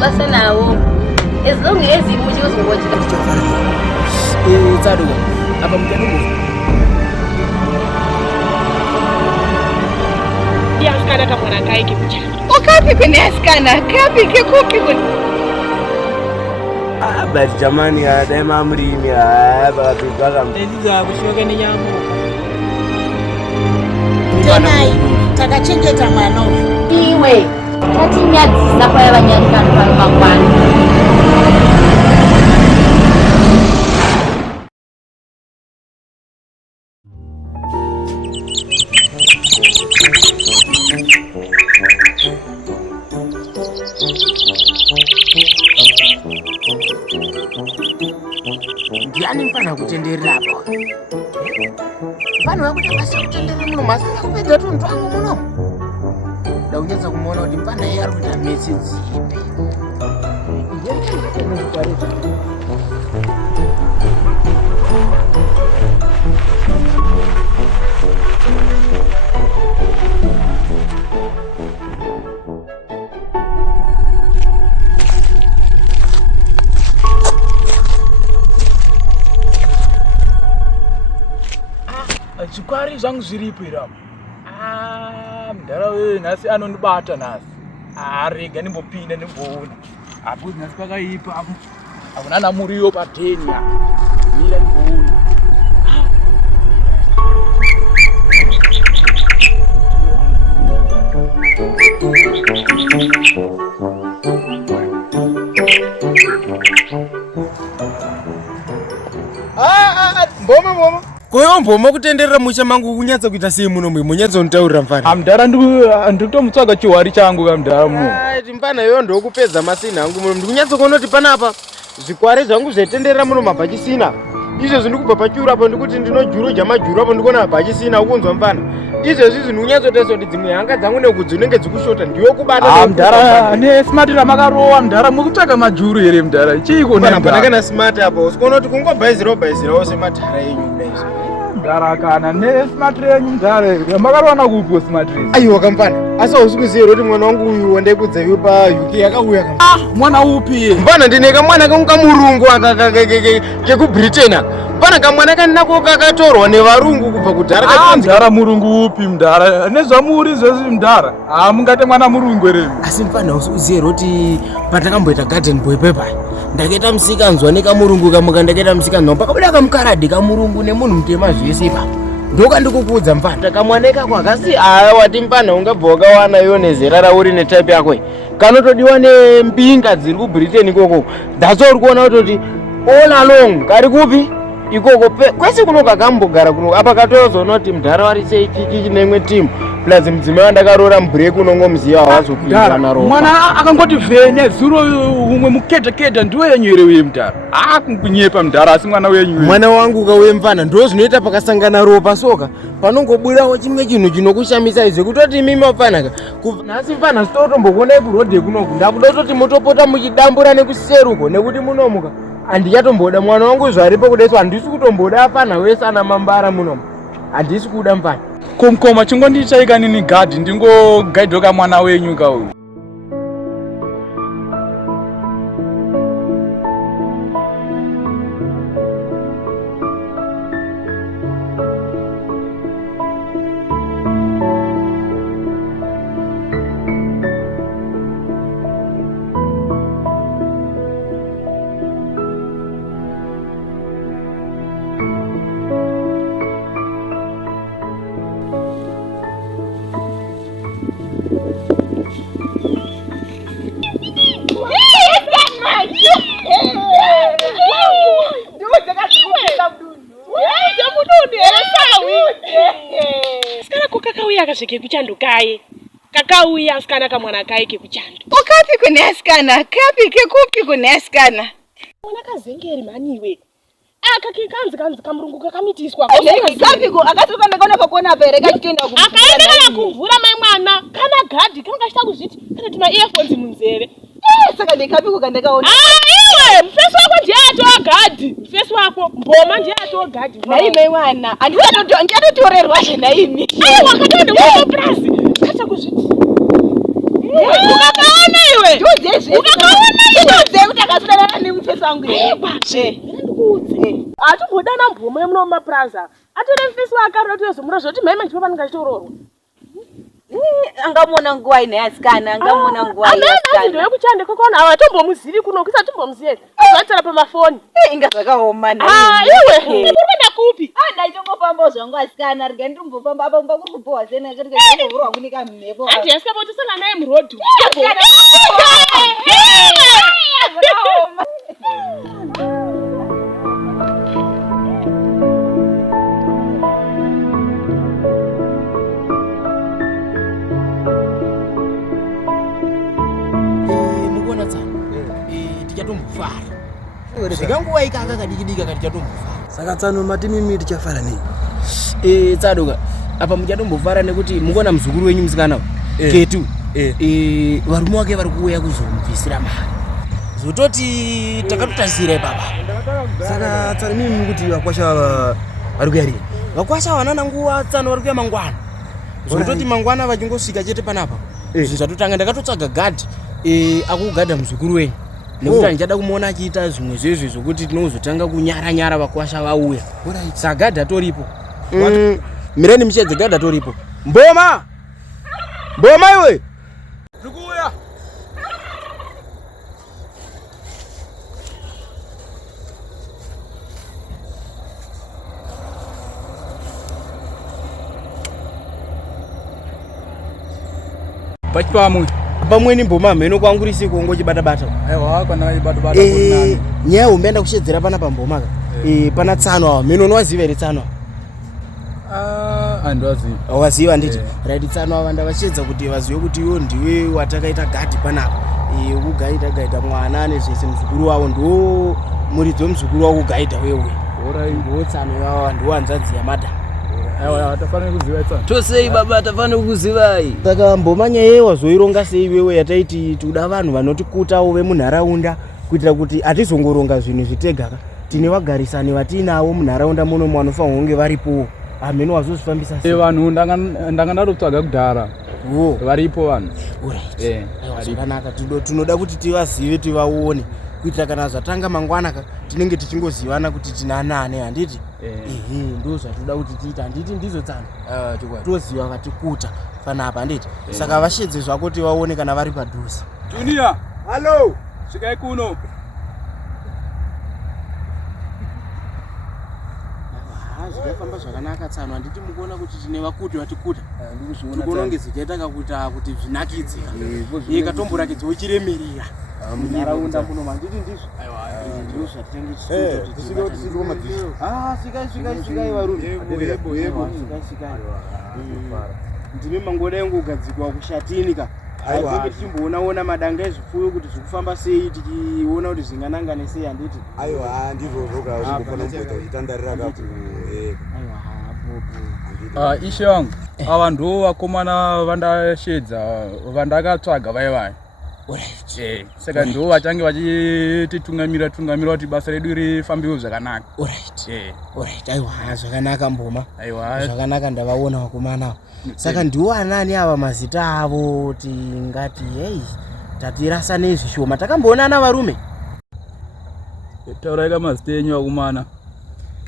basa nawo. As long as imuchi uzongwachita. Tsadu. Apa mtanimu? Ya askana kama nakai kikuchanda. Okapi kwenye askana, kapi kikupi kwenye. Basi jamani ya daima mrimi ya baba tukaga Eliza kushoka ni nyambo. Tenai, takachengeta mano. Iwe, tati nyadzi zapa y'abanyarwanda bakwana. Ndiani mpana kutenderera hapo? Mpana wakuti basa kutenderera muno masina kupedza tuntu wangu muno. Ndaunyaza kumuona kuti mpana yeye ari kuita message ipi. Chikwari zvangu zviripo irapo. Mudhara wewe nhasi anondibata nhasi. Rega ndimbopinda ndimboona. Apo nhasi pakaipa apo. Akuna namuriyo pateni ya. Mira ndimboona. Mboma. Koyo mboma kutenderera musha mangu kunyatsa kuita sei muno mwe munyatsa untaurira mfana. Mudhara ndikutomutsvaga chiwari changu kamudhara muno. Timpana iyoyo ndokupedza masina angu muno ndikunyatsa kuona kuti panapa zvikware zvangu zvaitenderera muno mabhachisina. Izvezvi ndikubva pachiuru apo ndikuti ndinojuroja majuru apo ndikuona mabhachisina ukunzwa mfana. Izvezvi zvinhu unyatsotaisa kuti dzimwe hanga dzangu nekudzi unenge dzikushota ndiwo kubata. Mudhara nesmart ramakarowa Mudhara mukutsvaga majuru here Mudhara. Chiiko pana panakana smart apo usikuona kuti kungobhaizirawo sematara enyu kudai. Mudhara kana nesmart renyu Mudhara ramakarowana kupiwo smart renyu. Aiwa kampana asi hausi kuti mwana wangu uyu wandaikudza iwe pa UK yakauya mwana upi mbana ndine kamwana kangu kamurungu kekubritain pana kamwana kaninako kakatorwa nevarungu kubva kudhara Mudhara murungu upi Mudhara nezvamuri zvese Mudhara mungate mwana murungu here asi mfana uziye kuti patakamboita garden boy pepa ndakaita musikanzwa nekamurungu kamuka ndakaita musikanzwa pakabuda kamukaradi kamurungu nemunhu mutema zvese ipapo ndoka ndikukudza mfana kamwana kako akasi wati mpana ungabva wakawana iwo nezera rauri netype yako kanotodiwa nembinga dziri kubritain ikoko that's all kuona kuti all along kari kupi ikoko kwese kunoka kambogara kuno apa katozoona kuti Mudhara wari seikiki nemwe timu plus mudzimai wandakarora mubreak unongomuziva wazopinda naro mwana akangoti vhene zuro umwe muketa ndiwo yenyu here uye Mudhara kunyepa Mudhara asi mwana wenyu mwana wangu ukauye mfana ndo zvinoita pakasangana ropa soka panongobudawo chimwe chinhu chinokushamisa izve kutoti mimi wafanaka nhasi mfana sitotombokuonai kurodhe kunoku ndakuda kutoti mutopota muchidambura nekuseruko nekuti munomuka handichatomboda mwana wangu zvaripo kudaiso handisi kutomboda afana wese ana mambara munomu handisi kuda mfana komkoma chingondichaika nini gadhi ndingogaidhoka mwana wenyu kauyu Akasvike kuchando kaye kakauya asikana kamwana kaye kekuchando Okapi kwenye askana, kapi kekupi kwenye askana. mwana kazengeri maniwe akakikanzi kamurungu kakamitiswa akatoka mekona pakuona bereka chitenda akaenda kana kumvura mai mwana kana gadhi kangashita kuzviti kana tuma earphones munzeve saka ndikapi kukandakaona iwe mfesi wako ndiye atoa gadhi mfesi wako mboma ndiye atoa gadhi naime mwana ndiyatotorerwa zvenaimi wakatoenda kuplasi kata kuzviti Ukakaona iwe. Ukakaona iwe. Kuti akasudana nemufesi wangu Atibudana mvumo yemuno mumaplaza. Atore mufesi wake arotozomura zvoti mhema chipa ndingachitororwa. Angamona nguwa ine asikana, angamona nguwa ine asikana. Ndio yekuchande kokona awatombomuzivi kuno kusa tombomuzivi. Azvatira pamafoni. Inga zvakaoma nani. Iwe. Urikuenda kupi? Ndaitongofamba zvangu asikana, rega ndirimbofamba apa mba kuboha sena kuti ndovurwa kunika mhepo. Ati yasika potisana naye murodhu. Zvikanguwa ikaka kadikidika katichatombofara. Saka tsano matimimi tichafara nei? Tsadoka apa muchatombofara nekuti mukuona muzukuru wenyu musikana ketu varume wake vari kuuya kuzomubvisira mari. Zototi takatotasira ipapa. Saka tsano mimi kuti vakwasha vari kuya rini? Vakwasha vanana nguva tsano vari kuya mangwana. Zototi mangwana vachingosvika chete panapa. Zvatotanga ndakatotsvaga gadhi akugadha muzukuru wenyu. Nekuti ndichada kumuona achiita zvimwe zvezvo zvokuti tinozotanga kunyara vakwasha vauya. Saka gadhi atoripo. Mireni muchedze gadhi atoripo. Mboma iwe. Ndikuuya. Pamweni mboma mheno kwangurisi kuongo chibata-bata. Aiwa kana ibata-bata kunani. Nyaya umenda kushedzera pana pamboma ka. Pana tsano awa mheno unowaziva here tsano awa? Andiwaziva. Waziva nditi. Right tsano awa ndavashedza kuti vazive kuti iwo ndiwe watakaita gadhi panapa. Ukugaita mwana nezvese muzukuru wavo ndo muridzi wemuzukuru wavo kugaita wewe. Ndo tsano yawa ndo hanzvadzi yamadha. Aiwa tafanira kuziva tsano. Tosei baba tafanira kuzivai. Saka mboma nyaya wazoironga sei wewe yataiti tuda vanhu vanotikuutawo vemunharaunda kuitira kuti atizongoronga zvinhu zvitega ka. Tine vagarisani vatinavo munharaunda muno vanofanirwa kunge varipo. Ameno wazozvifambisa sei? Vanhu ndanga ndatotsvaga kudhara. Varipo vanhu. Zvakanaka tinoda kuti tivazive tivaone kuitira kana zvatanga mangwana tinenge tichingozivana kuti tinanane handiti. Ndo zvatoda kuti tiita handiti ndizo tsano. Toziva vatikuta panapa handiti. Saka vashedze zvako tivaone kana vari padhuze. Junior, Hello. svikai kuno. Zvakafamba zvakanaka tsano handiti mukuona kuti tine vakuti vatikuta. Tikuona kunge zichaita kakuita kuti zvinakidzika. Katomborakidza uchiremerera munharaunda muno handiti ndizvo. Ndizvo zvatinenge svikai varume. Ndimi mangoda yangu kugadzikwa kushatini ka. Aiwa tichimboona madanga ezvipfuyo kuti zvekufamba sei tichiona kuti zvinganangane sei handiti. Aiwa ndizvo zvoga zvinofanira kuita uchitandarira kapu. Ishe wangu, ava ndo vakomana vandashedza vandakatsvaga vaivai. Saka ndo vachange vachititungamira kuti basa redu rifambiwo zvakanaka. Aiwa zvakanaka mboma. Aiwa zvakanaka ndavaona vakomana. Saka ndiwo anani ava mazita avo tingati tatirasane zvishoma. Takamboonana varume. Tauraika mazita enyu vakomana.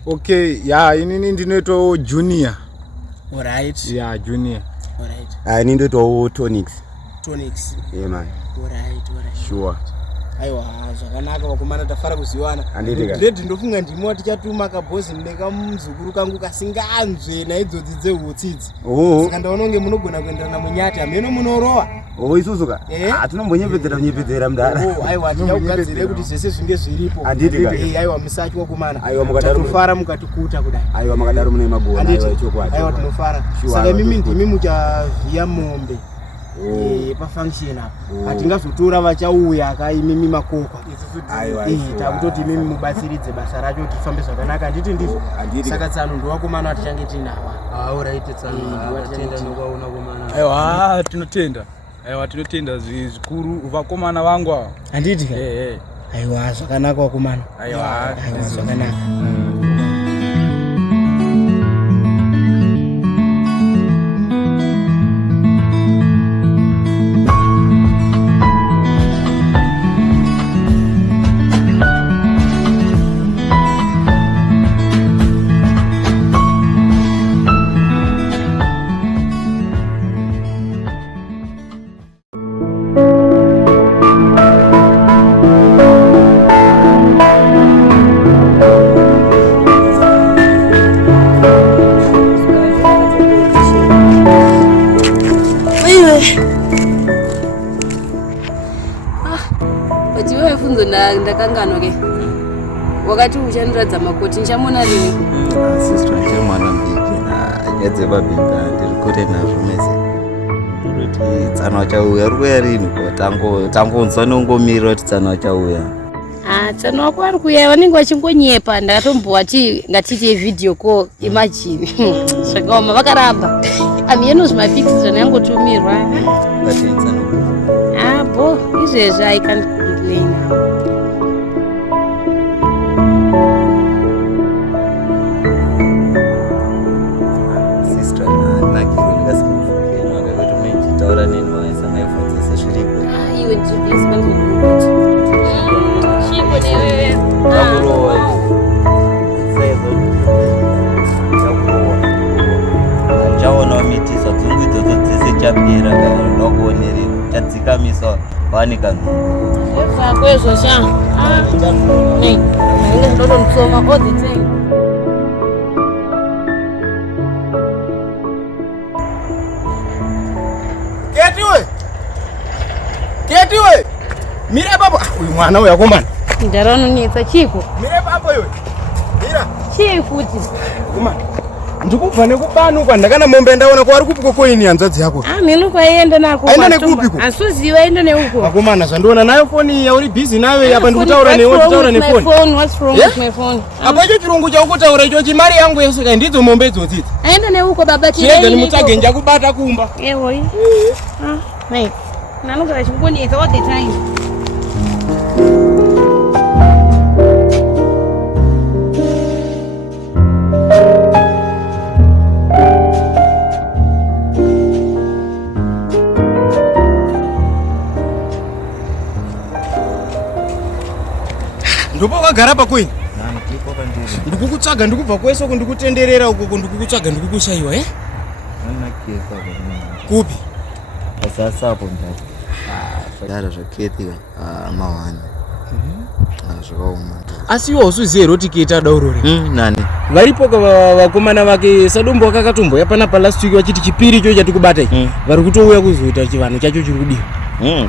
Okay, inini ndinoitawo Junior. Alright. Junior. Alright. Ini ndoitawo Tonics. Man. Alright. Sure. Aiwa zvakanaka vakomana tafara kuziwana. Ndedi ndofunga ndimo tichatuma kabhosi nekamuzukuru kangu kasinganzve naidzodzi dzehutsidzi. Saka ndaona kunge munogona kuenderana munyati ameno munorowa. Isuzuka. Tinombonyepedzera mudhara. Aiwa ndakugadzira kuti zvese zvinge zviripo. Aiwa musaki wakomana. Aiwa mukadaro tofara mukatikuta kudai. Aiwa makadaro mune magona aiwa chokwadi. Aiwa tinofara. Saka mimi ndimi muchavhiya mombe. Pafunction apa. Hatingazotora vachauya akaimimi makokwa. Takutoti mimi mubatsiridze basa racho tifambe zvakanaka handiti ndizvo. Saka tsano ndovakomana tichange tinava. Alright tsano. Tinotenda nokwaona komana. Aiwa tinotenda. Aiwa tinotenda zvikuru vakomana vangu ava. Handiti ka? Aiwa zvakanaka vakomana. Aiwa zvakanaka. wakati uchandiradza makoti nchamona rini? Sister ndimwana mbiki nyedze babinga ndiri kure nazvo mese kuti tsana wachauya uri kuya rini ko tangonzwa nongomirira kuti tsana wachauya. Tsana wako ari kuya vanenge vachingonyepa ndakatombowati ngatiite video call imagine zvakaoma vakaramba amiyenos mafixi zvana yangotumirwa bo izvezvo I can't complain. Sister nakiro ndingasikufukeni wakakoti muchitaura neni maisa maifundzisa zviripo iwe ndizvizvanzvokuti chipo newewe takurowa chaona mitisa dzungu idzodzo dzese chapera ndakuonerera chadzikamiswa vanekanhu zvako izvo sha ainge ndotonditsoma all the time. Ketiwe mira baba uyu mwana uyu akomana Mudhara unonetsa chipo mira baba uyu mira chii futi akomana ndikubva nekubanu kwandakana mombe ndaona kwari kupiko koini hanzvadzi yako mhino kwaienda nako aenda nekupiko asiziva aenda neuko akomana zvandiona nayo foni yauri busy nawe apa ndikutaura newe nditaura nefoni what's wrong with my phone apa icho chirungu chaukotaura icho chimari yangu yese kai ndidzo mombe idzodzidzi aenda neuko baba chirega nimutsage njakubata kumba ehoi right nanogara chingonetsa all the time. ndopo wakagara pakwini ndikukutsvaga ndikubva kwese uko ndikutenderera ukoko ndikukutsvaga ndikukushayiwa kupi asasapo ndadara zvaketika mahani zvakaoma asi iwo usuziye roti keta daurore nani varipo vakomana vake sadombo vakakatomboya panapa last week vachiti chipiri icho chatikubata vari kutouya kuzoita chivanhu chacho chiri kudiwa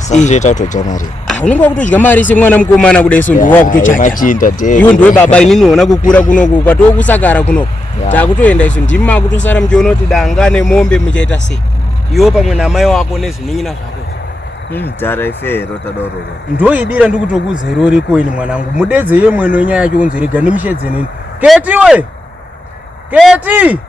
sakutoita kutodya mari unenge wakutodya mari semwana mukomana kudai so ndiwe wakutochaja iwe ndiwe baba ininiona kukura kunoku kwatokusakara kunoku takutoenda iso ndimi makutosara muchiona kuti danga nemombe muchaita sei iwo pamwe namai wako nezvining'ina zvako Mudhara ife rota doro ndoidira ndikutokuudza irori koini mwanangu mudedze yemweno nyaya yacho unzerega ndimushedze nini Keti we Keti